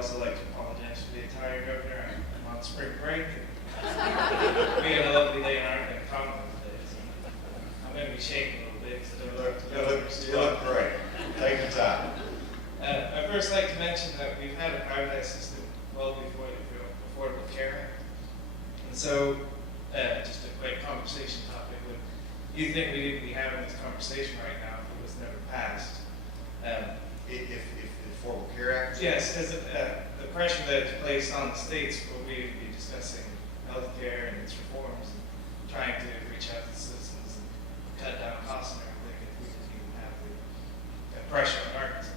also like to apologize for the attire, Governor. I'm on spring break. And we had a lovely day and aren't going to comment today, so I'm going to be shaking a little bit because You look great. Take your time. I'd first like to mention that we've had a privatized system well before the Affordable Care Act. And so, just a quick conversation topic, would you think we would be having this conversation right now if it was never passed? If the Affordable Care Act? Yes, because the pressure that is placed on the states will be discussing health care and its reforms and trying to reach out to citizens and cut down costs and everything if we didn't even have the pressure on Arkansas.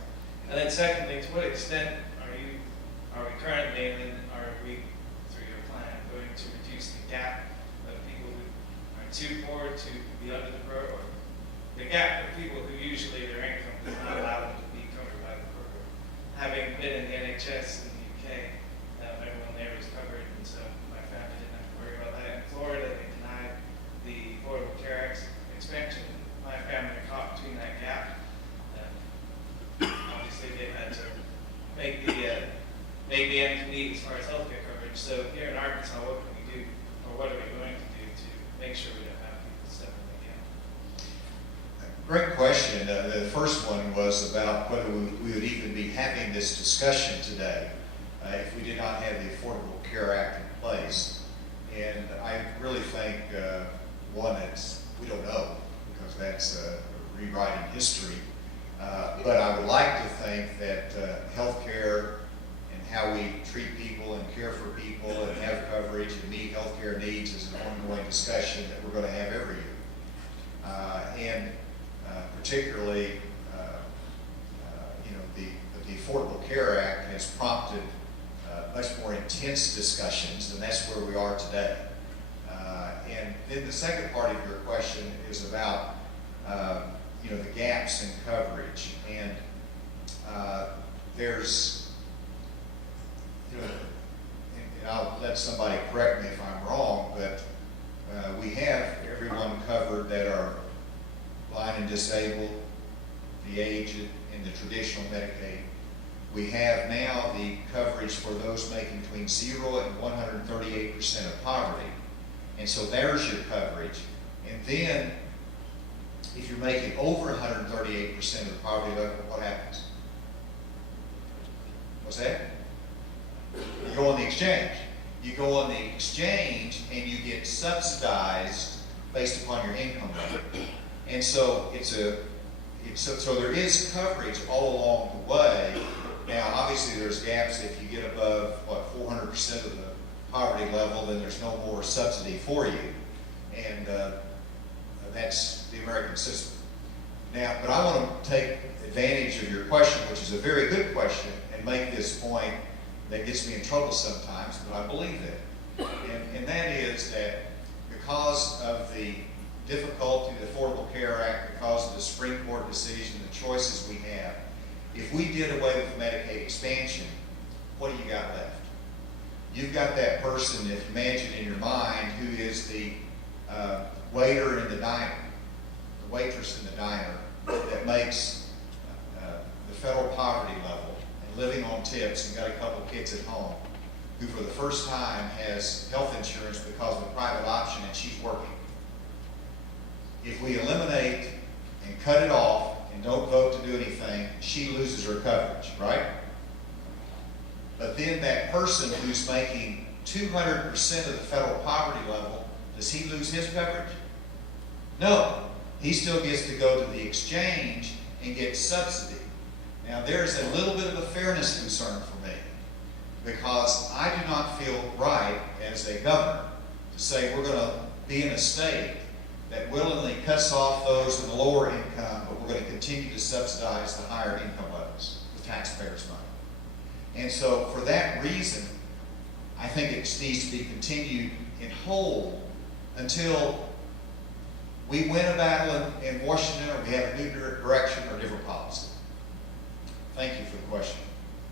And then secondly, to what extent are we currently, and then are we, through your plan, going to reduce the gap of people who are too poor to be under the program, or the gap of people who usually their income does not allow them to be covered by the program? Having been in the NHS in the UK, everyone there was covered, and so my family didn't have to worry about that. In Florida, they denied the Affordable Care Expansion. My family are caught between that gap. Obviously, they had to make the ends meet as far as health care coverage. So here in Arkansas, what can we do, or what are we going to do to make sure we don't have people stepping again? Great question. The first one was about whether we would even be having this discussion today if we did not have the Affordable Care Act in place. And I really think, one, we don't know, because that's rewriting history. But I would like to think that healthcare and how we treat people and care for people and have coverage and meet healthcare needs is an ongoing discussion that we're going to have every year. And particularly, the Affordable Care Act has prompted much more intense discussions, and that's where we are today. And then the second part of your question is about the gaps in coverage, and there's, and I'll let somebody correct me if I'm wrong, but we have everyone covered that are blind and disabled, the aged, in the traditional Medicaid. We have now the coverage for those making between 0 and 138% of poverty, and so there's your coverage. And then if you're making over 138% of the poverty level, what happens? What's that? You go on the exchange. You go on the exchange and you get subsidized based upon your income level. And so so there is coverage all along the way. Now, obviously, there's gaps. If you get above 400% of the poverty level, then there's no more subsidy for you, and that's the American system. Now, but I want to take advantage of your question, which is a very good question, and make this point that gets me in trouble sometimes, but I believe it. And that is that because of the difficulty of the Affordable Care Act, because of the Supreme Court decision, the choices we have, if we did away with Medicaid expansion, what do you got left? You've got that person, if you imagine in your mind, who is the waiter in the diner, the waitress in the diner, that makes the federal poverty level and living on tips and got a couple of kids at home, who for the first time has health insurance because of a private option and she's working. If we eliminate and cut it off and don't vote to do anything, she loses her coverage, right? But then that person who's making 200% of the federal poverty level, does he lose his coverage? No. He still gets to go to the exchange and get subsidy. Now, there's a little bit of a fairness concern for me, because I do not feel right as a governor to say we're going to be in a state that willingly cuts off those with the lower income, but we're going to continue to subsidize the higher income levels with taxpayers' money. And so for that reason, I think it needs to be continued in whole until we win a battle in Washington, or we have a new direction or different policy. Thank you for the question.